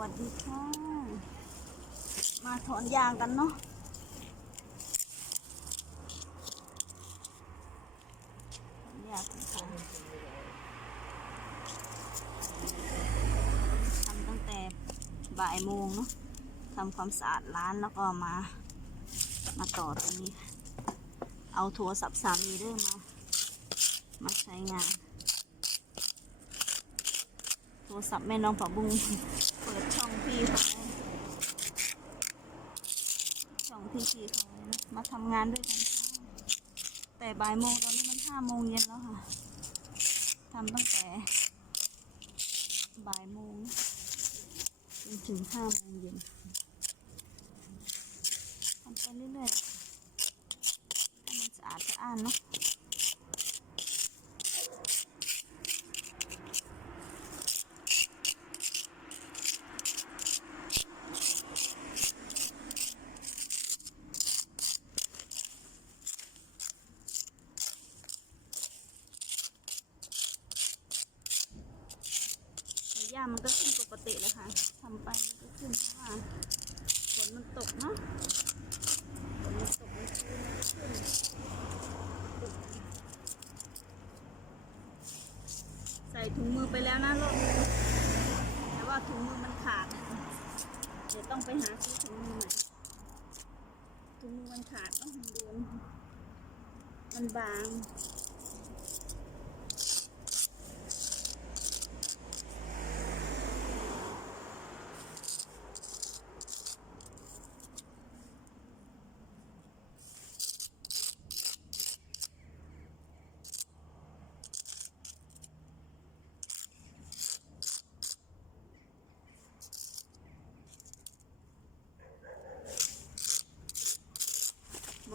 วัสดีค่ะ มาถอนยางกันเนาะยางกันค่ะทำตั้งแต่บ่ายโมงเนาะทำความสะอาดร้านแล้วก็มา มาต่อตรงนี้ เอาโทรศัพท์สามีเด้อมา มาใช้งานโทรศัพท์แม่น้องผักบุ้งเปิดช่อง พี่เขาไว้ช่องพี่พี่เขามาทำงานด้วยกัน แต่บ่ายโมงตอนนี้มันห้าโมงเย็นแล้วค่ะทำตั้งแต่ บ่ายโมงจนถึงห้าโมงเย็นทำไปเรื่อยๆให้มันสะอาดสะอ้านเนาะ มันก็ขึ้นปกติแล้วค่ะทำไปมันก็ขึ้นเพราะว่าฝนมันตกเนาะฝนมันตกมันชื้นมันขึ้นใส่ถุงมือไปแล้วนะรอบนึงแต่ว่าถุงมือมันขาด เดี๋ยวต้องไปหาซื้อถุงมือใหม่ถุงมือมันขาดต้องดนมันบาง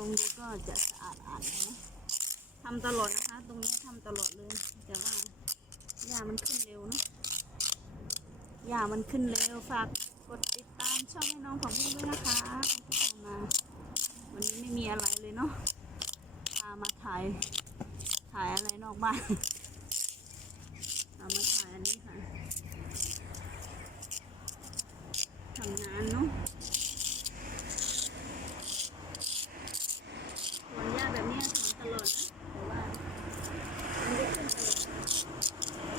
มองดูก็จะสะอาดอ่าดนะทำตลอดนะคะ ตรงนี้ทำตลอดเลย แต่ว่าหญ้ามันขึ้นเร็วนะหญ้ามันขึ้นเร็ว ฝากกดติดตามช่องให้น้องของพี่ด้วยนะคะที่ทำมา วันนี้ไม่มีอะไรเลยเนาะ พามาถ่ายถ่ายอะไรนอกบ้านเอามาถ่ายอันนี้ค่ะทำงานเนาะ สวนหญ้าแบบเนี้ยสวนตลอดนะแต่ว่ามันได้ขึ้นตลอด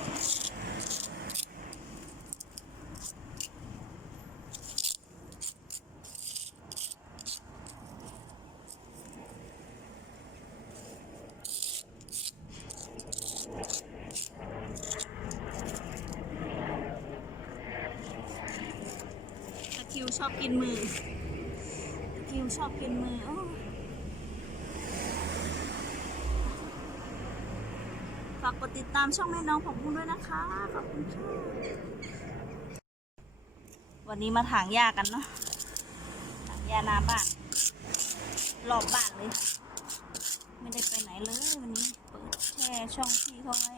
ตะคริว ชอบกินมือตะคริวชอบกินมือฝากกดติดตามช่องแม่น้องของคุณด้วยนะคะ ขอบคุณค่ะ วันนี้มาถางหญ้ากันเนาะ ถางหญ้าน้าบ้าน รอบบ้านเลย ไม่ได้ไปไหนเลยวันนี้ เปิดแช่ช่องพี่เขาไว้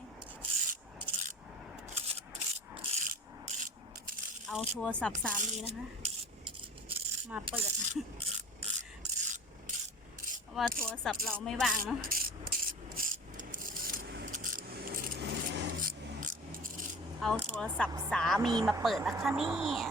เอาโทรศัพท์สามีนะคะ มาเปิดว่าโทรศัพท์เราไม่ว่างเนาะเอาโทรศัพท์สามีมาเปิดนะคะเนี่ย